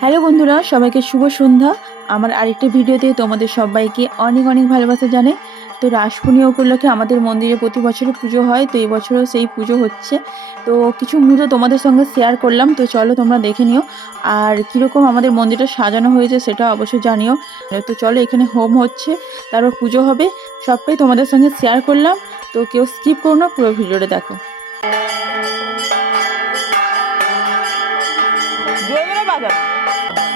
Hello বন্ধুরা, সবাইকে শুভ সন্ধ্যা। আমার আরেকটা ভিডিওতে তোমাদের সবাইকে অনেক অনেক ভালোবাসা জানে তো রাস পূর্ণিমা উপলক্ষে আমাদের মন্দিরে প্রতি বছরই পুজো হয়, তো এই বছরও সেই পুজো হচ্ছে। তো কিছু মুহূর্ত তোমাদের সঙ্গে শেয়ার করলাম, তো চলো তোমরা দেখে নিও। আর কীরকম আমাদের মন্দিরটা সাজানো হয়েছে সেটা অবশ্যই জানিও। তো চলো এখানে হোম হচ্ছে, তারপর পুজো হবে, সবটাই তোমাদের সঙ্গে শেয়ার করলাম। তো কেউ স্কিপ করো না, পুরো ভিডিওটা দেখো। Dobre, bagulho.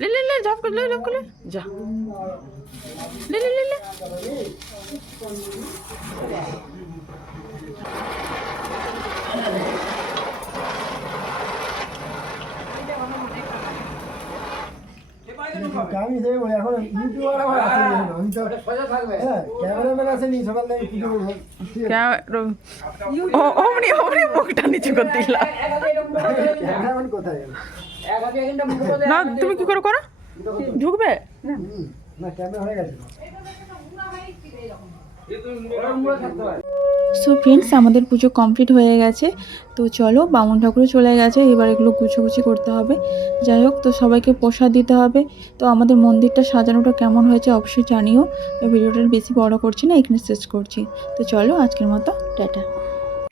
লে লে লে ঝপ করে লে ঝপ করে যা লে লে লে লে আমি সেই বলি এখন ইউটিউবার আমার আসেনি আমি তো হ্যাঁ ক্যামেরাম্যান আসেনি সকাল থেকে পুজো করব। আছে, ও অমনি অমনি মুখটা নিচু করে দিলাম ক্যামেরাম্যান কোথায়? না, তুমি কি করে ঢুকবে? সো ফ্রেন্ডস আমাদের পুজো কমপ্লিট হয়ে গেছে। তো চলো, বামুন ঠাকুরও চলে গেছে। এবার এগুলো গুছোগুছি করতে হবে। যাই হোক, তো সবাইকে প্রসাদ দিতে হবে। তো আমাদের মন্দিরটা সাজানোটা কেমন হয়েছে অবশ্যই জানিও। তো ভিডিওটা বেশি বড় করছি না, এখানে শেষ করছি। তো চলো, আজকের মতো, টাটা।